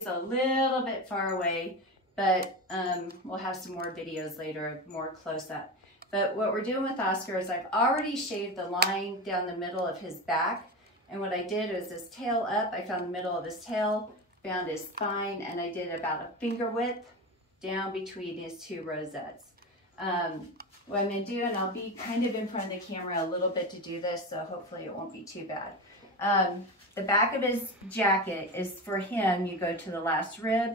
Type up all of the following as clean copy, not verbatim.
It's a little bit far away, but we'll have some more videos later, more close up. But what we're doing with Oscar is I've already shaved the line down the middle of his back. And what I did was his tail up, I found the middle of his tail, found his spine, and I did about a finger width down between his two rosettes. What I'm going to do, and I'll be kind of in front of the camera a little bit to do this, so hopefully it won't be too bad. The back of his jacket is for him, you go to the last rib,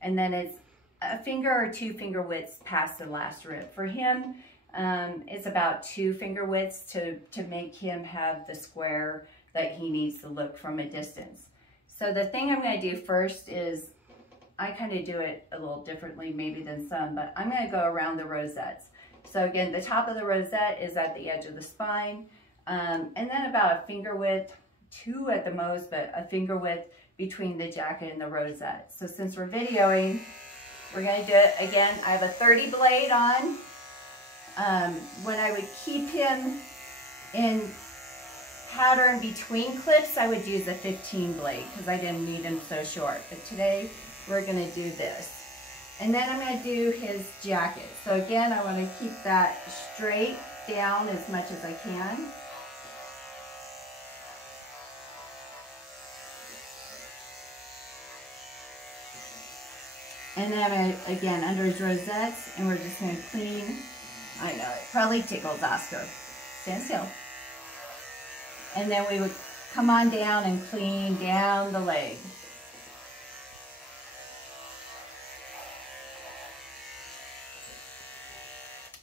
and then it's a finger or 2 finger widths past the last rib. For him, it's about 2 finger widths to make him have the square that he needs to look from a distance. So the thing I'm going to do first is, I kind of do it a little differently maybe than some, but I'm going to go around the rosettes. So again, the top of the rosette is at the edge of the spine, and then about a finger width, 2 at the most, but a finger width between the jacket and the rosette. So since we're videoing, we're going to do it again. I have a 30 blade on. When I would keep him in pattern between clips, I would use a 15 blade because I didn't need him so short. But today we're going to do this. And then I'm going to do his jacket. So again, I want to keep that straight down as much as I can. And then I'm going to, again, under his rosettes, and we're just going to clean. I know, it probably tickles Oscar. Stand still. And then we would come on down and clean down the leg.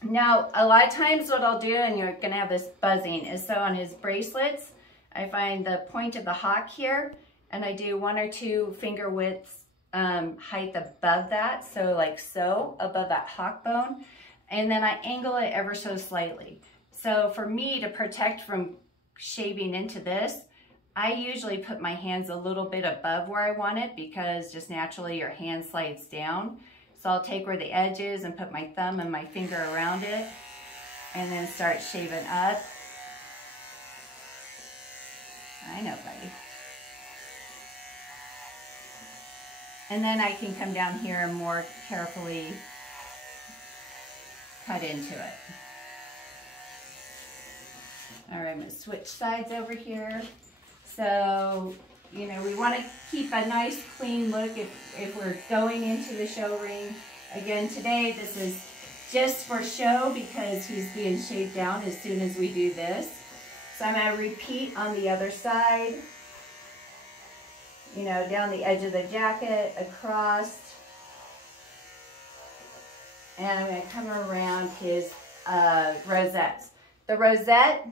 Now, a lot of times what I'll do, and you're going to have this buzzing, is so on his bracelets, I find the point of the hock here, and I do 1 or 2 finger widths height above that, so like so, above that hock bone, and then I angle it ever so slightly. So for me, to protect from shaving into this, I usually put my hands a little bit above where I want it, because just naturally your hand slides down. So I'll take where the edge is and put my thumb and my finger around it, and then start shaving up. I know, buddy. And then I can come down here and more carefully cut into it. All right, I'm going to switch sides over here. So, you know, we want to keep a nice clean look if we're going into the show ring. Again, today this is just for show because he's being shaved down as soon as we do this. So I'm going to repeat on the other side. You know, down the edge of the jacket, across. And I'm going to come around his rosettes. The rosette,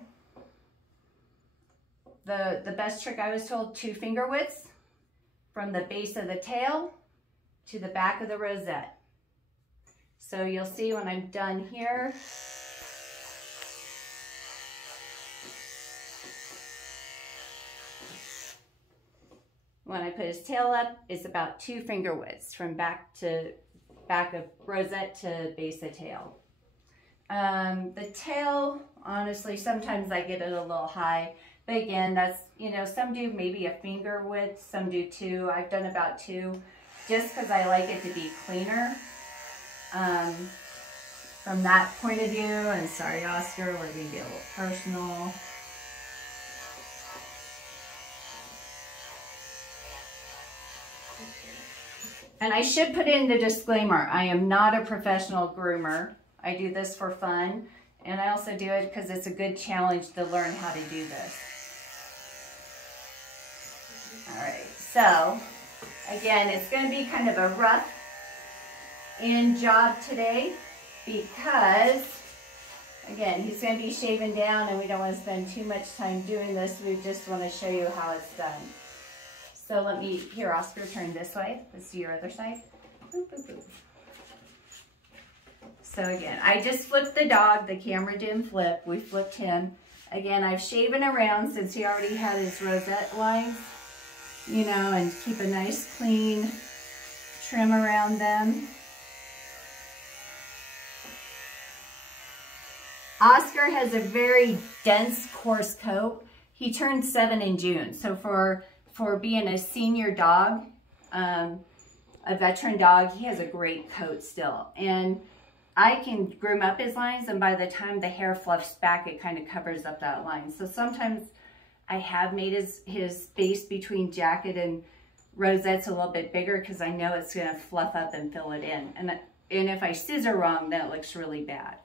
the best trick I was told, 2 finger widths from the base of the tail to the back of the rosette. So you'll see when I'm done here, when I put his tail up, it's about 2 finger widths from back of rosette to base of tail. The tail, honestly, sometimes I get it a little high. But again, that's, you know, some do maybe a finger width, some do 2. I've done about 2 just because I like it to be cleaner from that point of view. And sorry, Oscar, we're going to get a little personal. And I should put in the disclaimer, I am not a professional groomer. I do this for fun. And I also do it because it's a good challenge to learn how to do this. All right, so again, it's going to be kind of a rough in job today because, again, he's going to be shaving down and we don't want to spend too much time doing this. We just want to show you how it's done. So let me, here, Oscar, turn this way. Let's do your other side. Boop, boop, boop. So again, I just flipped the dog. The camera didn't flip. We flipped him. Again, I've shaven around since he already had his rosette lines, you know, and keep a nice clean trim around them. Oscar has a very dense, coarse coat. He turned 7 in June. So for being a senior dog, a veteran dog. He has a great coat still. And I can groom up his lines, and by the time the hair fluffs back, it kind of covers up that line. So sometimes I have made his space between jacket and rosettes a little bit bigger because I know it's going to fluff up and fill it in. And if I scissor wrong, then it looks really bad.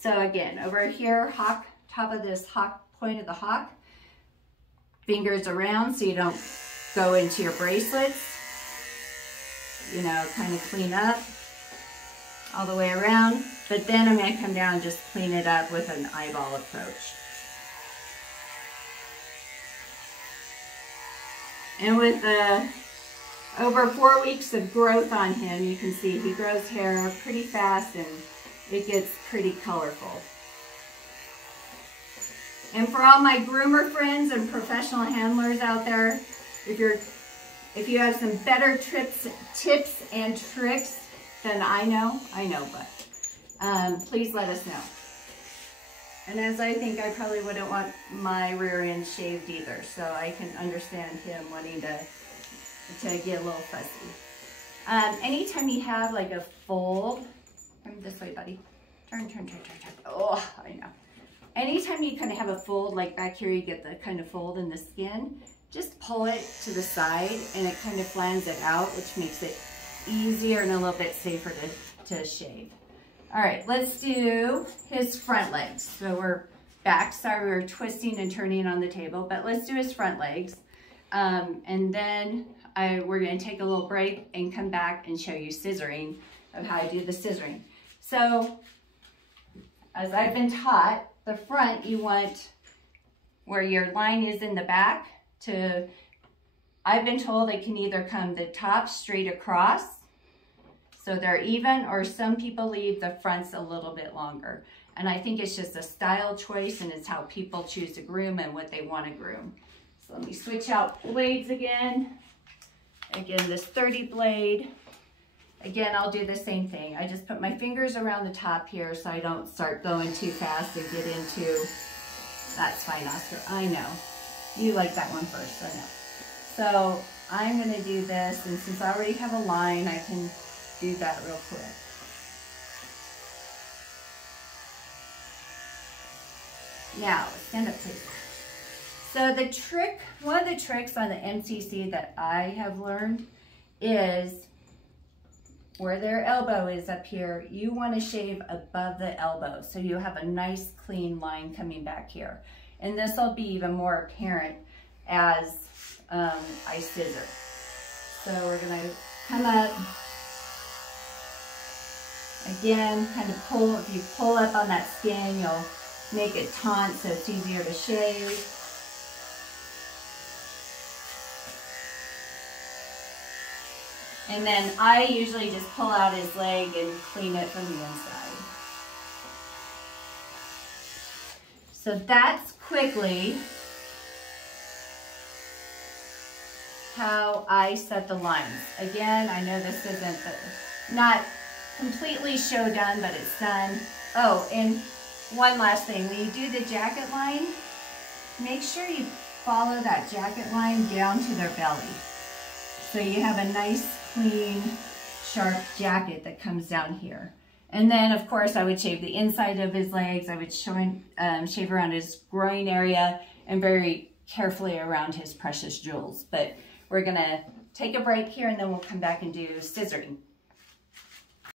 So again, over here, hawk, top of this hawk, point of the hawk, fingers around so you don't go into your bracelets. You know, kind of clean up all the way around. But then I'm going to come down and just clean it up with an eyeball approach. And with over 4 weeks of growth on him, you can see he grows hair pretty fast and it gets pretty colorful. And for all my groomer friends and professional handlers out there, if you have some better tips and tricks than I know, but please let us know. And as I think I probably wouldn't want my rear end shaved either, so I can understand him wanting to get a little fuzzy. Anytime you have like a fold, come this way, buddy. Turn. Oh, I know. Anytime you kind of have a fold, like back here, you get the kind of fold in the skin, just pull it to the side and it kind of flans it out, which makes it easier and a little bit safer to shave. All right, let's do his front legs. So we're back. Sorry, we were twisting and turning on the table, but let's do his front legs. And then we're gonna take a little break and come back and show you scissoring of how I do the scissoring. So as I've been taught, the front you want where your line is in the back to, I've been told it can either come the top straight across, so they're even, or some people leave the fronts a little bit longer. And I think it's just a style choice and it's how people choose to groom and what they want to groom. So let me switch out blades again. Again, this 30 blade. Again, I'll do the same thing. I just put my fingers around the top here so I don't start going too fast and get into, that's fine, Oscar, I know. You like that one first, I know. So I'm gonna do this, and since I already have a line, I can do that real quick. Now, stand up please. So the trick, one of the tricks on the MCC that I have learned is where their elbow is up here, you want to shave above the elbow so you have a nice clean line coming back here. And this will be even more apparent as I scissor. So we're going to come up. Again, kind of pull, if you pull up on that skin, you'll make it taut so it's easier to shave. And then I usually just pull out his leg and clean it from the inside. So that's quickly how I set the lines. Again, I know this isn't not completely show done, but it's done. Oh, and one last thing, when you do the jacket line, make sure you follow that jacket line down to their belly. So you have a nice, clean, sharp jacket that comes down here. And then, of course, I would shave the inside of his legs. I would shave around his groin area and very carefully around his precious jewels. But we're going to take a break here, and then we'll come back and do scissoring.